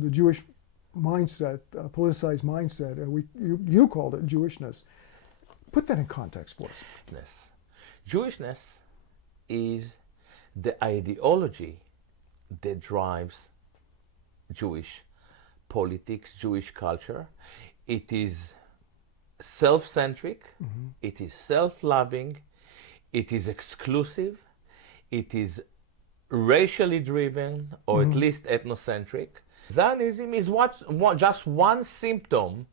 The Jewish mindset, politicized mindset, you called it Jewishness. Put that in context for us. Yes. Jewishness is the ideology that drives Jewish politics, Jewish culture. It is self-centric, it is self-loving, it is exclusive, it is racially driven, or at least ethnocentric. Zionism is just one symptom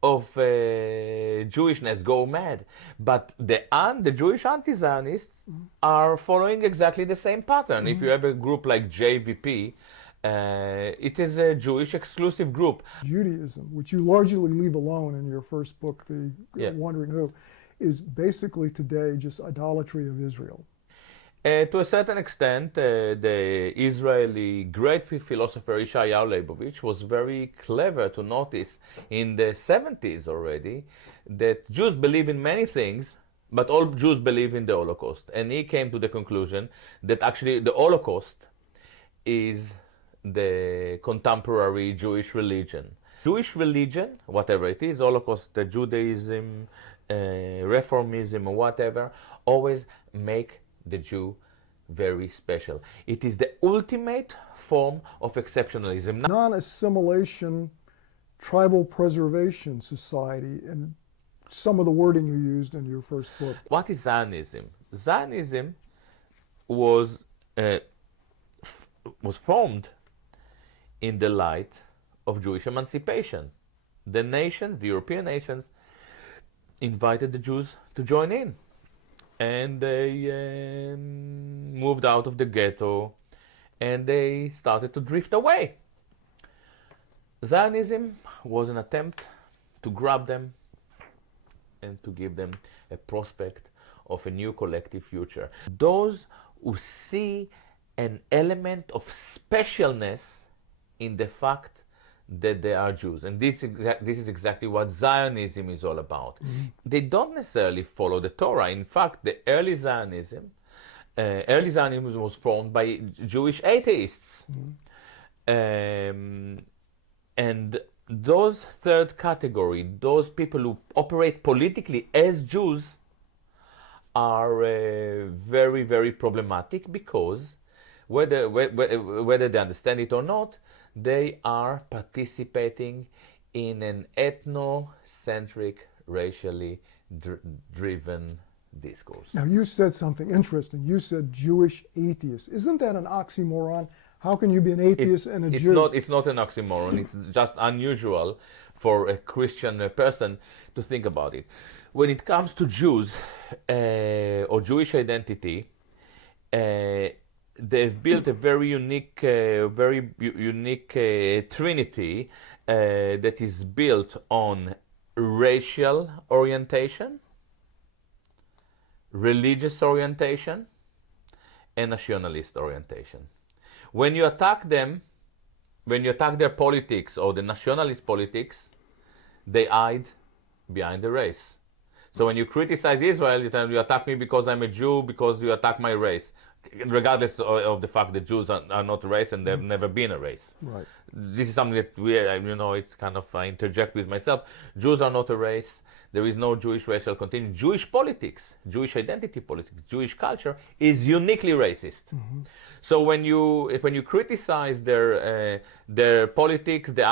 of Jewishness go mad, but the Jewish anti-Zionists are following exactly the same pattern. If you have a group like JVP, it is a Jewish exclusive group. Judaism, which you largely leave alone in your first book, The Wandering Who, is basically today just idolatry of Israel. To a certain extent, the Israeli great philosopher Yeshayahu Leibovich was very clever to notice in the 70s already that Jews believe in many things, but all Jews believe in the Holocaust. And he came to the conclusion that actually the Holocaust is the contemporary Jewish religion. Jewish religion, whatever it is, Holocaust, Judaism, Reformism, or whatever, always make the Jew very special. It is the ultimate form of exceptionalism. Non-assimilation, tribal preservation society, and some of the wording you used in your first book. What is Zionism? Zionism was formed in the light of Jewish emancipation. The nations, the European nations, invited the Jews to join in. And they moved out of the ghetto and they started to drift away. Zionism was an attempt to grab them and to give them a prospect of a new collective future. Those who see an element of specialness in the fact that they are Jews. And this is exactly what Zionism is all about. They don't necessarily follow the Torah. In fact, the early Zionism was formed by Jewish atheists. And those third category, those people who operate politically as Jews, are very, very problematic because whether they understand it or not, they are participating in an ethnocentric, racially driven discourse. Now, you said something interesting. You said Jewish atheist. Isn't that an oxymoron? How can you be an atheist and a Jew? It's not an oxymoron. It's just unusual for a Christian person to think about it. When it comes to Jews or Jewish identity, they've built a very unique trinity that is built on racial orientation, religious orientation, and nationalist orientation. When you attack them, when you attack their politics or the nationalist politics, they hide behind the race. So when you criticize Israel, you attack me because I'm a Jew, because you attack my race, regardless of the fact that Jews are not a race and they've never been a race. Right. This is something that it's kind of, I interject with myself. Jews are not a race. There is no Jewish racial continuum. Jewish politics, Jewish identity politics, Jewish culture is uniquely racist. So when you criticize their politics, they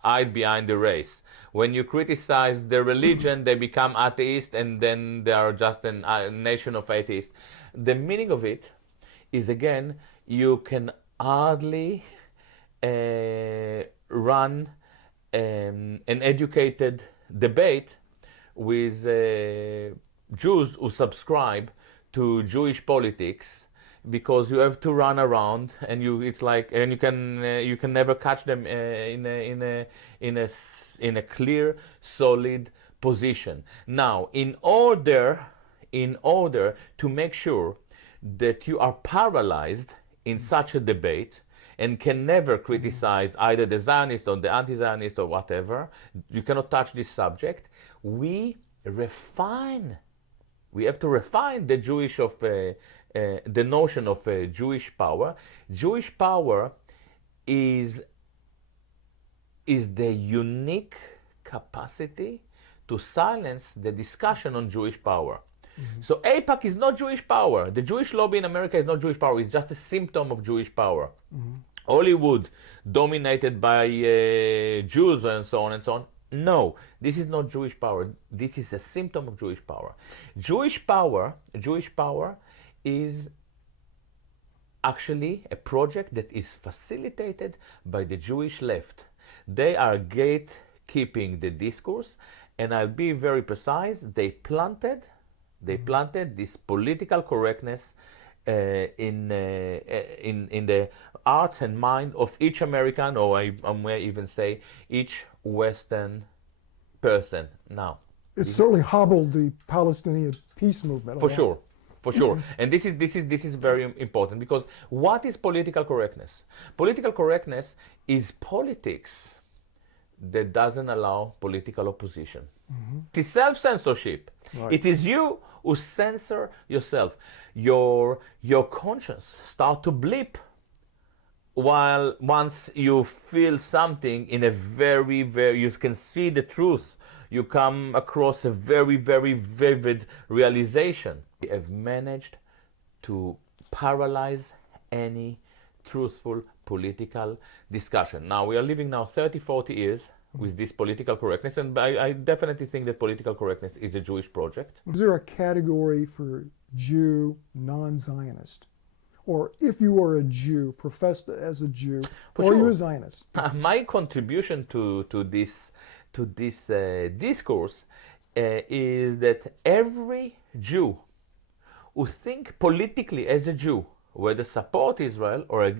hide behind the race. When you criticize their religion, they become atheist, and then they are just a nation of atheists. The meaning of it is, again, you can hardly run an educated debate with Jews who subscribe to Jewish politics, because you have to run around and you can never catch them in a clear, solid position. Now, in order to make sure that you are paralyzed in such a debate and can never criticize either the Zionist or the anti-Zionist or whatever, you cannot touch this subject. We have to refine the Jewish of the notion of Jewish power. Jewish power is the unique capacity to silence the discussion on Jewish power. So AIPAC is not Jewish power. The Jewish lobby in America is not Jewish power. It's just a symptom of Jewish power. Hollywood, dominated by Jews and so on and so on. No, this is not Jewish power. This is a symptom of Jewish power. Jewish power is actually a project that is facilitated by the Jewish left. They are gatekeeping the discourse, and I'll be very precise. They planted this political correctness in the heart and mind of each American, or I may even say each Western person. Now, it's certainly hobbled the Palestinian peace movement. For sure. And this is very important, because what is political correctness? Political correctness is politics that doesn't allow political opposition. It is self-censorship. Right. It is you who censor yourself. Your conscience start to blip while once you feel something in a very, you can see the truth. You come across a very, very vivid realization. We have managed to paralyze any truthful political discussion. Now, we are living now 30, 40 years with this political correctness, and I definitely think that political correctness is a Jewish project. Is there a category for Jew, non-Zionist? Or if you are a Jew, professed as a Jew, or are you a Zionist? My contribution to this discourse is that every Jew who think politically as a Jew, whether support Israel or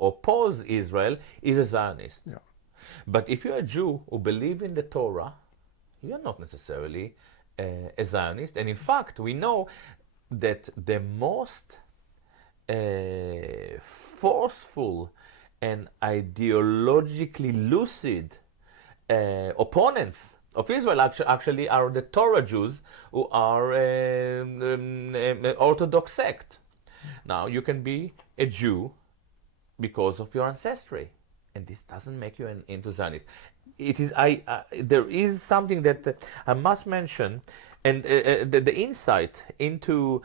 oppose Israel, is a Zionist. Yeah. But if you're a Jew who believe in the Torah, you're not necessarily a Zionist. And in fact, we know that the most forceful and ideologically lucid opponents of Israel actually are the Torah Jews, who are Orthodox sect. Now, you can be a Jew because of your ancestry, and this doesn't make you into Zionist. It is there is something that I must mention, and the insight into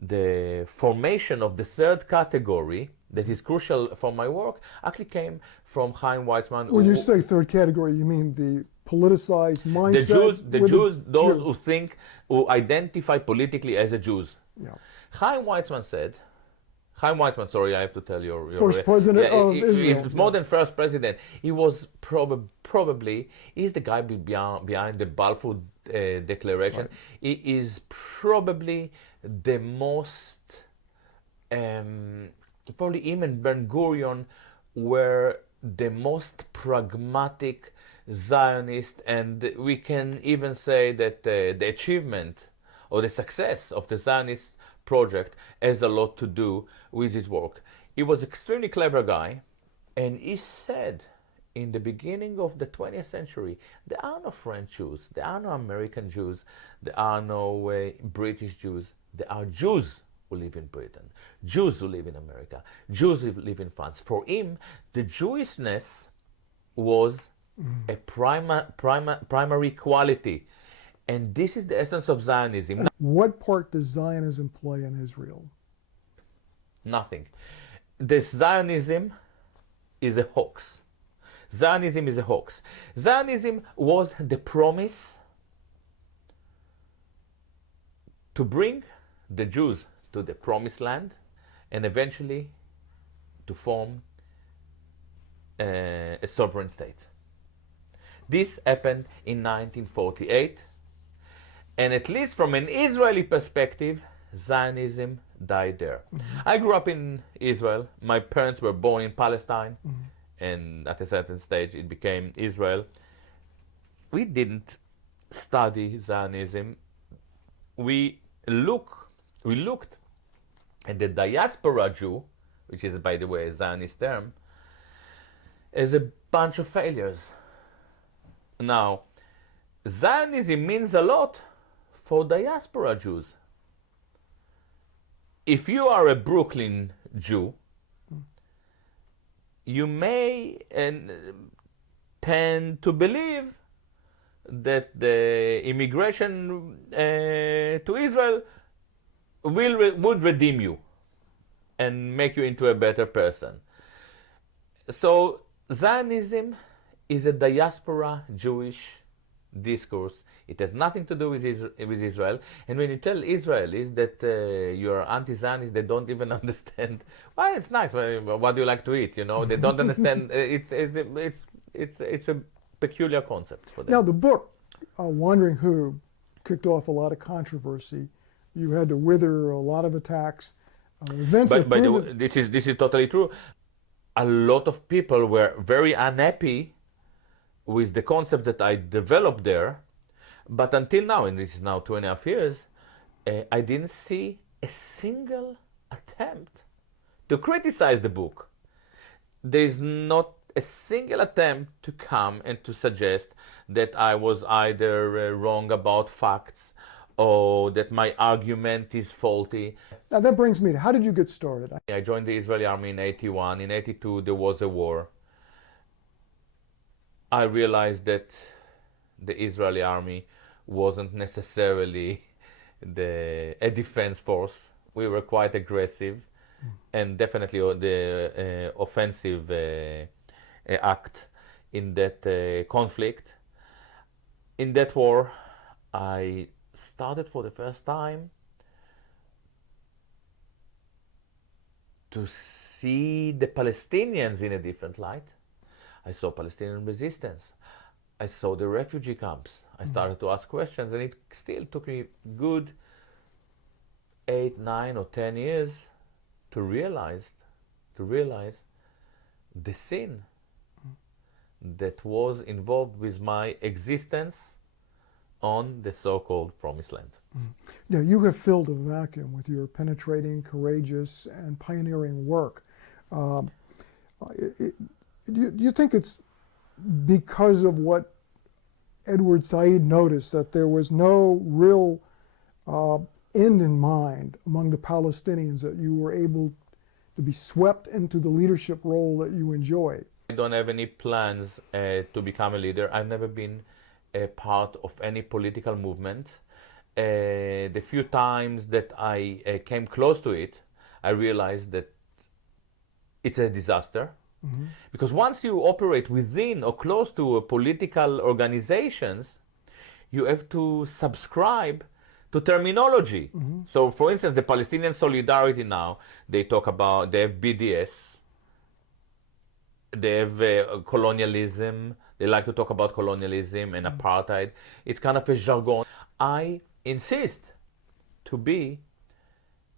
the formation of the third category that is crucial for my work actually came from Chaim Weizmann. When you say third category, you mean the politicized mindset? The Jews, those who think, who identify politically as a Jews. Yeah. Chaim Weizmann, sorry, I have to tell your first president of Israel. He's more than first president. He was probably, he's the guy behind the Balfour Declaration. Right. He is probably the most, probably him and Ben-Gurion were the most pragmatic Zionist, and we can even say that the achievement or the success of the Zionist project has a lot to do with his work. He was an extremely clever guy, and he said in the beginning of the 20th century, there are no French Jews, there are no American Jews, there are no British Jews, there are Jews who live in Britain, Jews who live in America, Jews who live in France. For him, the Jewishness was a primary quality. And this is the essence of Zionism. What part does Zionism play in Israel? Nothing. This Zionism is a hoax. Zionism is a hoax. Zionism was the promise to bring the Jews to the promised land and eventually to form a sovereign state. This happened in 1948. And at least from an Israeli perspective, Zionism died there. I grew up in Israel. My parents were born in Palestine. And at a certain stage, it became Israel. We didn't study Zionism. We looked at the diaspora Jew, which is, by the way, a Zionist term, as a bunch of failures. Now, Zionism means a lot for diaspora Jews. if you are a Brooklyn Jew, you may tend to believe that the immigration to Israel would redeem you and make you into a better person. So Zionism is a diaspora Jewish discourse. It has nothing to do with Israel. And when you tell Israelis that you're anti-Zionist, they don't even understand. Well, it's nice. What do you like to eat? You know, they don't understand. It's a peculiar concept for them. Now, the book, Wandering Who, kicked off a lot of controversy. You had to wither a lot of attacks. But this is totally true. A lot of people were very unhappy with the concept that I developed there. But until now, and this is now 2.5 years, I didn't see a single attempt to criticize the book. There's not a single attempt to come and to suggest that I was either wrong about facts or that my argument is faulty. Now that brings me to, how did you get started? I joined the Israeli army in 81. In 82, there was a war. I realized that the Israeli army wasn't necessarily a defense force. We were quite aggressive and definitely the offensive act in that conflict. In that war, I started for the first time to see the Palestinians in a different light. I saw Palestinian resistance. I saw the refugee camps. I started to ask questions, and it still took me good 8, 9, or 10 years to realize the sin that was involved with my existence on the so-called Promised Land. Now, you have filled a vacuum with your penetrating, courageous, and pioneering work. Do you think it's because of what Edward Said noticed, that there was no real end in mind among the Palestinians, that you were able to be swept into the leadership role that you enjoy? I don't have any plans to become a leader. I've never been a part of any political movement. The few times that I came close to it, I realized that it's a disaster. Because once you operate within or close to political organizations, you have to subscribe to terminology. So, for instance, the Palestinian Solidarity now, they have BDS, they have colonialism, they like to talk about colonialism and apartheid. It's kind of a jargon. I insist to be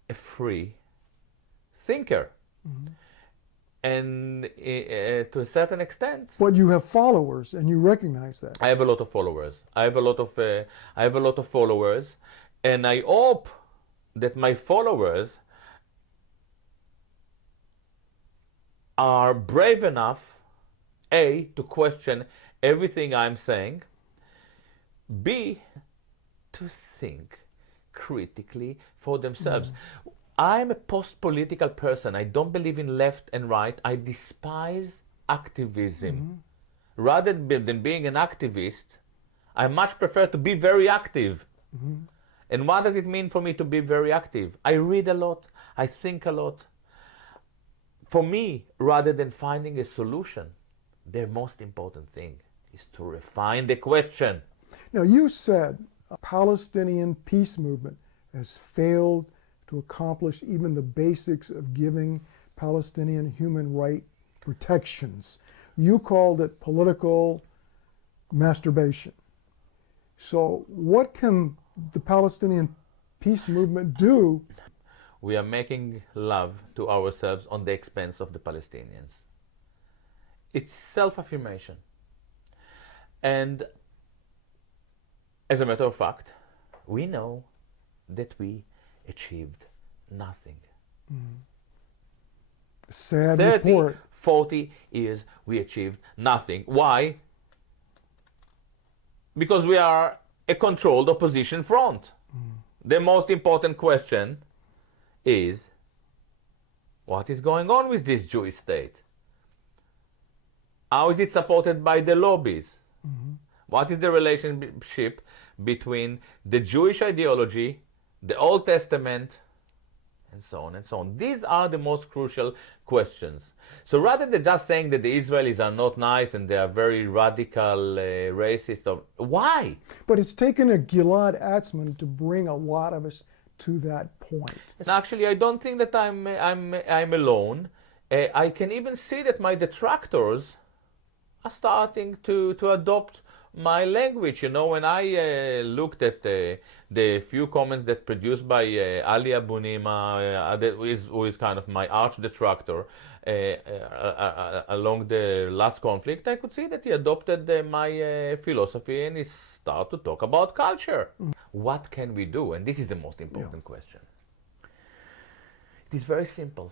a free thinker. And to a certain extent, but you have followers, and you recognize that. I have a lot of followers. I have a lot of followers, and I hope that my followers are brave enough, A, to question everything I'm saying, B, to think critically for themselves. I'm a post-political person. I don't believe in left and right. I despise activism. Rather than being an activist, I much prefer to be very active. And what does it mean for me to be very active? I read a lot. I think a lot. For me, rather than finding a solution, the most important thing is to refine the question. Now, you said a Palestinian peace movement has failed to accomplish even the basics of giving Palestinian human right protections. You called it political masturbation. So what can the Palestinian peace movement do? We are making love to ourselves on the expense of the Palestinians. It's self-affirmation. And as a matter of fact, we know that we achieved nothing. Sad 30, report. 40 years we achieved nothing. Why? Because we are a controlled opposition front. The most important question is, what is going on with this Jewish state? How is it supported by the lobbies? Mm-hmm. What is the relationship between the Jewish ideology, the Old Testament, and so on and so on? These are the most crucial questions. So rather than just saying that the Israelis are not nice and they are very radical racist, or why? But it's taken a Gilad Atzmon to bring a lot of us to that point. Actually, I don't think that I'm alone. I can even see that my detractors are starting to adopt my language. You know, when I looked at the few comments that produced by Ali Abunima, who is kind of my arch detractor, along the last conflict, I could see that he adopted my philosophy and he started to talk about culture. What can we do? And this is the most important question. It is very simple.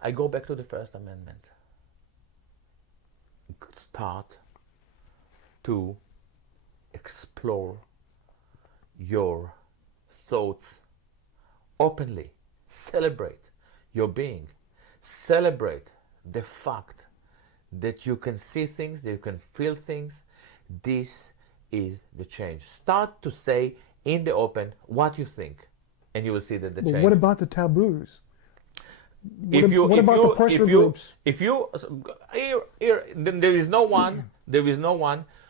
I go back to the First Amendment. Start to explore your thoughts openly. Celebrate your being. Celebrate the fact that you can see things, that you can feel things. This is the change. Start to say in the open what you think, and you will see that the change. What about the taboos? What about the pressure groups? There is no one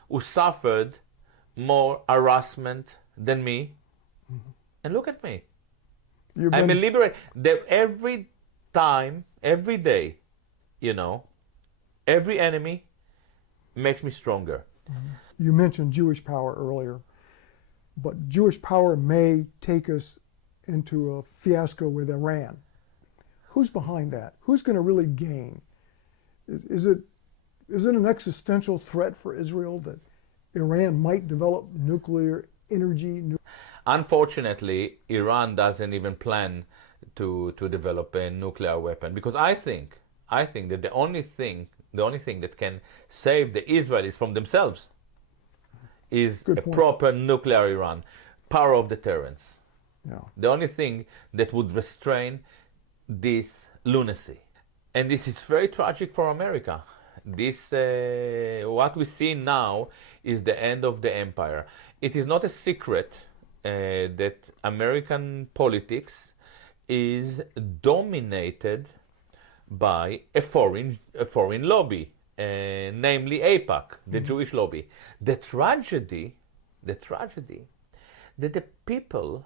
who suffered more harassment than me. Mm-hmm. And look at me. I'm a liberator. Every time, every day, you know, every enemy makes me stronger. Mm-hmm. You mentioned Jewish power earlier, but Jewish power may take us into a fiasco with Iran. Who's behind that? Who's going to really gain? Is it an existential threat for Israel that Iran might develop nuclear energy? Unfortunately, Iran doesn't even plan to develop a nuclear weapon, because I think that the only thing that can save the Israelis from themselves is a proper nuclear Iran, power of deterrence. Yeah. The only thing that would restrain this lunacy. And this is very tragic for America. This, what we see now is the end of the empire. It is not a secret that American politics is dominated by a foreign lobby, namely AIPAC, the Jewish lobby. The tragedy that the people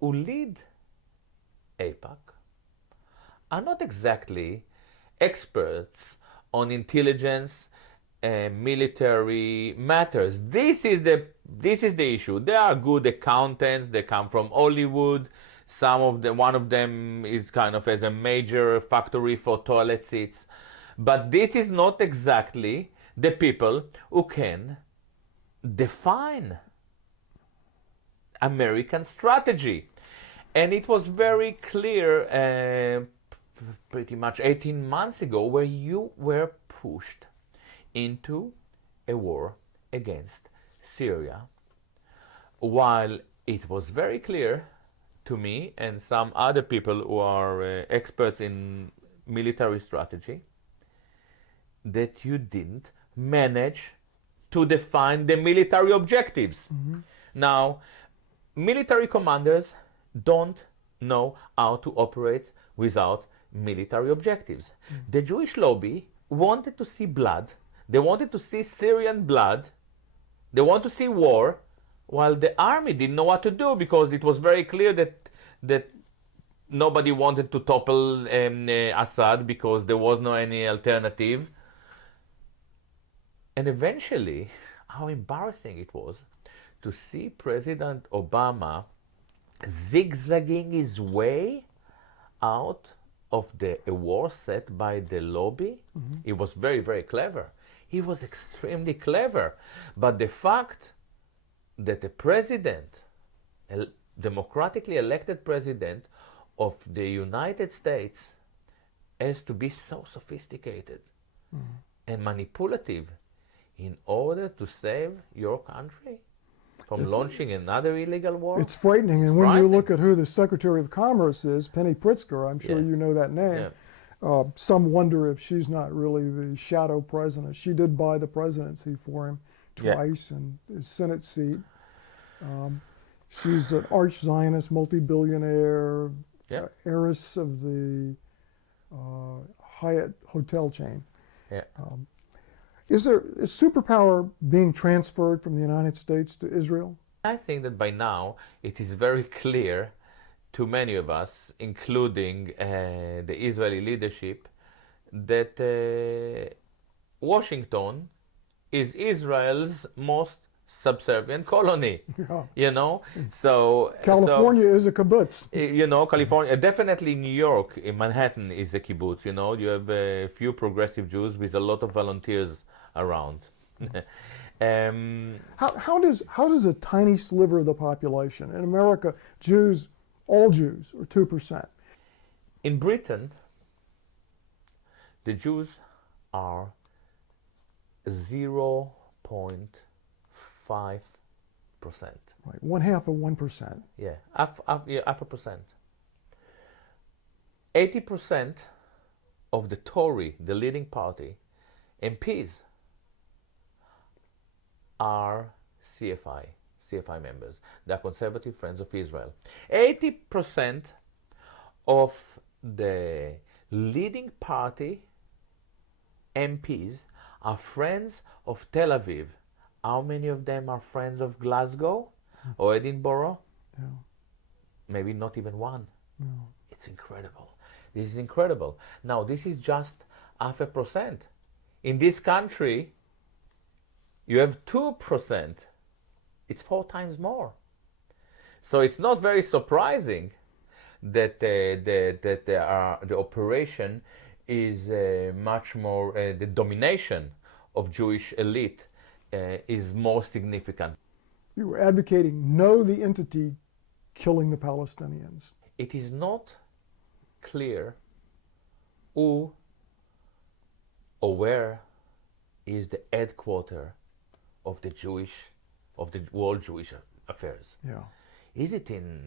who lead AIPAC are not exactly experts on intelligence and military matters. This is the issue. They are good accountants. They come from Hollywood. One of them is kind of as a major factory for toilet seats. But this is not exactly the people who can define American strategy. And it was very clear pretty much 18 months ago, where you were pushed into a war against Syria, while it was very clear to me and some other people who are experts in military strategy that you didn't manage to define the military objectives. Mm-hmm. Now, military commanders don't know how to operate without military objectives. Mm-hmm. The Jewish lobby wanted to see blood. They wanted to see Syrian blood. They want to see war, while the army didn't know what to do, because it was very clear that nobody wanted to topple Assad because there was no any alternative. And eventually, how embarrassing it was to see President Obama zigzagging his way out of a war set by the lobby. Mm-hmm. It was very, very clever. He was extremely clever. But the fact that a president, a democratically elected president of the United States, has to be so sophisticated and manipulative in order to save your country, from launching another illegal war. It's frightening. And when you look at who the Secretary of Commerce is, Penny Pritzker, I'm sure you know that name. Yeah. Some wonder if she's not really the shadow president. She did buy the presidency for him twice and his Senate seat. She's an arch Zionist, multi-billionaire, heiress of the Hyatt hotel chain. Yeah. Is superpower being transferred from the United States to Israel? I think that by now it is very clear to many of us, including the Israeli leadership, that Washington is Israel's most subservient colony. Yeah. You know, so California is a kibbutz. You know, California, definitely New York, in Manhattan, is a kibbutz. You know, you have a few progressive Jews with a lot of volunteers around. How does a tiny sliver of the population in America, Jews, all Jews, or 2%? In Britain, the Jews are 0.5%. Right, 0.5%. Yeah, half a percent. 80% of the Tory, the leading party, MPs are CFI members. They are Conservative Friends of Israel. 80% of the leading party MPs are friends of Tel Aviv. How many of them are friends of Glasgow or Edinburgh? Yeah. Maybe not even one. No. It's incredible. This is incredible. Now, this is just 0.5%. In this country, you have 2%. It's 4 times more. So it's not very surprising that the operation is much more, the domination of Jewish elite is more significant. You were advocating know the entity killing the Palestinians. It is not clear who or where is the headquarters of the world Jewish affairs. Yeah. Is it in?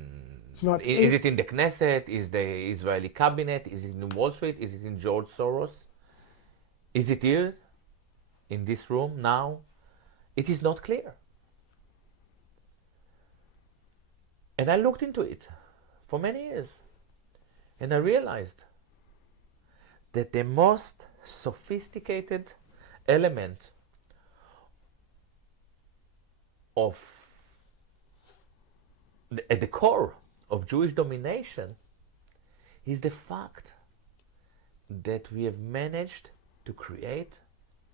Is it in the Knesset? Is the Israeli cabinet? Is it in Wall Street? Is it in George Soros? Is it here, in this room now? It is not clear. And I looked into it for many years, and I realized that the most sophisticated element of at the core of Jewish domination is the fact that we have managed to create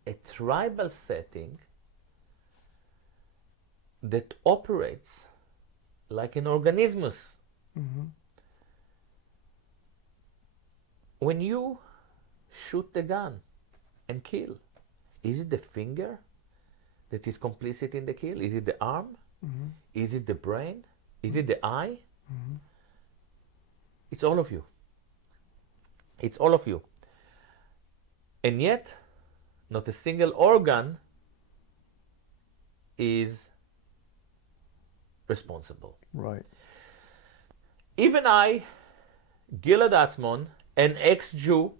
a tribal setting that operates like an organismus. Mm-hmm. When you shoot the gun and kill, is it the finger that is complicit in the kill? Is it the arm? Mm-hmm. Is it the brain? Is it the eye? Mm-hmm. It's all of you. It's all of you. And yet, not a single organ is responsible. Right. Even I, Gilad Atzmon, an ex-Jew,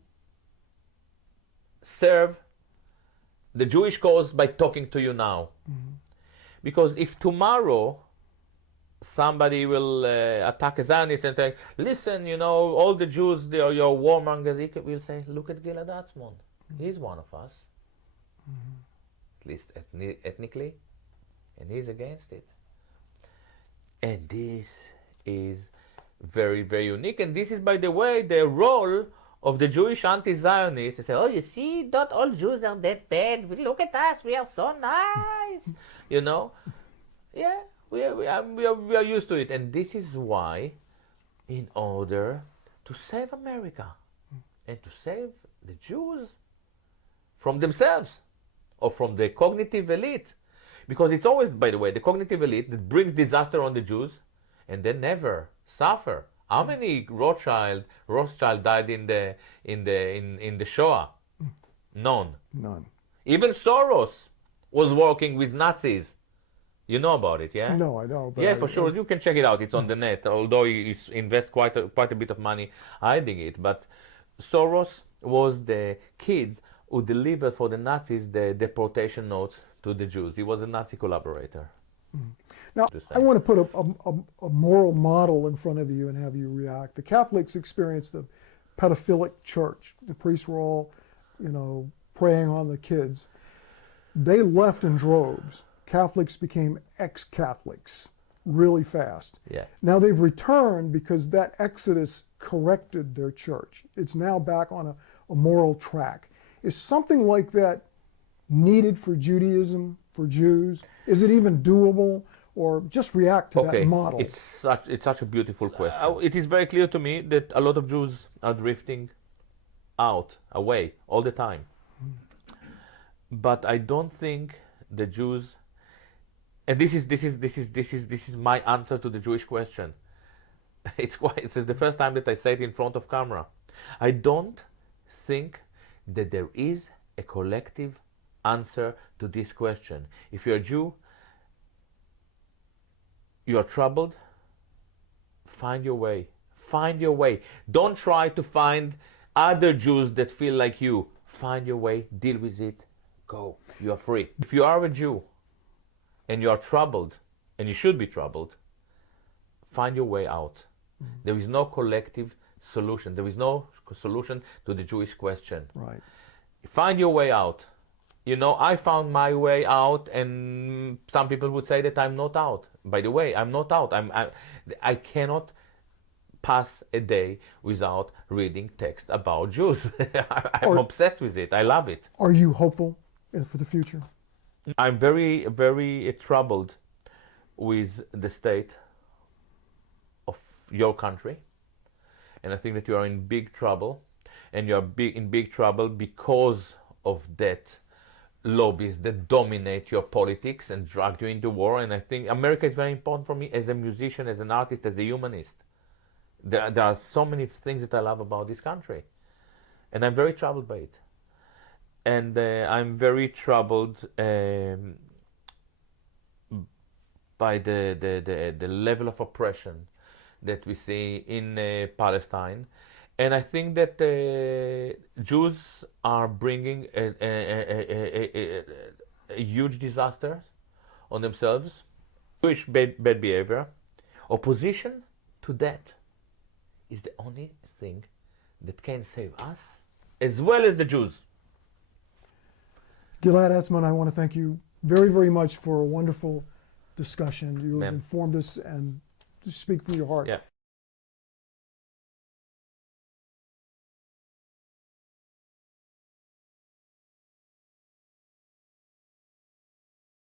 serve the Jewish cause by talking to you now. Mm-hmm. Because if tomorrow somebody will attack a Zionist and say, listen, you know, all the Jews, they are your warmongers, we'll say, look at Gilad Atzmon. Mm-hmm. He's one of us. Mm-hmm. At least ethnically. And he's against it. And this is very, very unique. And this is, by the way, the role of the Jewish anti-Zionists. They say, oh, you see, not all Jews are that bad. Look at us, we are so nice. You know? Yeah, we are used to it. And this is why, in order to save America and to save the Jews from themselves or from the cognitive elite, because it's always, by the way, the cognitive elite that brings disaster on the Jews and they never suffer. How many Rothschild died in the Shoah? None. None. Even Soros was working with Nazis. You know about it, yeah? No, I don't. But Yeah, for sure. You can check it out. It's on the net, although he invests quite a bit of money hiding it. But Soros was the kids who delivered for the Nazis the deportation notes to the Jews. He was a Nazi collaborator. Now, I want to put a moral model in front of you and have you react. The Catholics experienced a pedophilic church. The priests were all, preying on the kids. They left in droves. Catholics became ex-Catholics really fast. Yeah. Now they've returned because that exodus corrected their church. It's now back on a moral track. Is something like that needed for Judaism, for Jews? Is it even doable? Or just react to that model? It's such a beautiful question. It is very clear to me that a lot of Jews are drifting away all the time. But I don't think the Jews, and this is my answer to the Jewish question. It's the first time that I say it in front of camera. I don't think that there is a collective answer to this question. If you're a Jew, you are troubled, find your way. Find your way. Don't try to find other Jews that feel like you. Find your way, deal with it, go. You are free. If you are a Jew and you are troubled, and you should be troubled, find your way out. There is no collective solution. There is no solution to the Jewish question. Right. Find your way out. I found my way out, and some people would say that I'm not out. By the way, I'm not out. I cannot pass a day without reading text about Jews. I'm obsessed with it. I love it. Are you hopeful for the future? I'm very, very troubled with the state of your country. And I think that you are in big trouble. And you are in big trouble because of that lobbies that dominate your politics and drag you into war. And I think America is very important for me as a musician, as an artist, as a humanist. There are so many things that I love about this country. And I'm very troubled by it. And I'm very troubled by the level of oppression that we see in Palestine. And I think that Jews are bringing a huge disaster on themselves. Jewish bad behavior. Opposition to that is the only thing that can save us as well as the Jews. Gilad Atzmon, I want to thank you very, very much for a wonderful discussion. You have informed us and to speak from your heart. Yeah.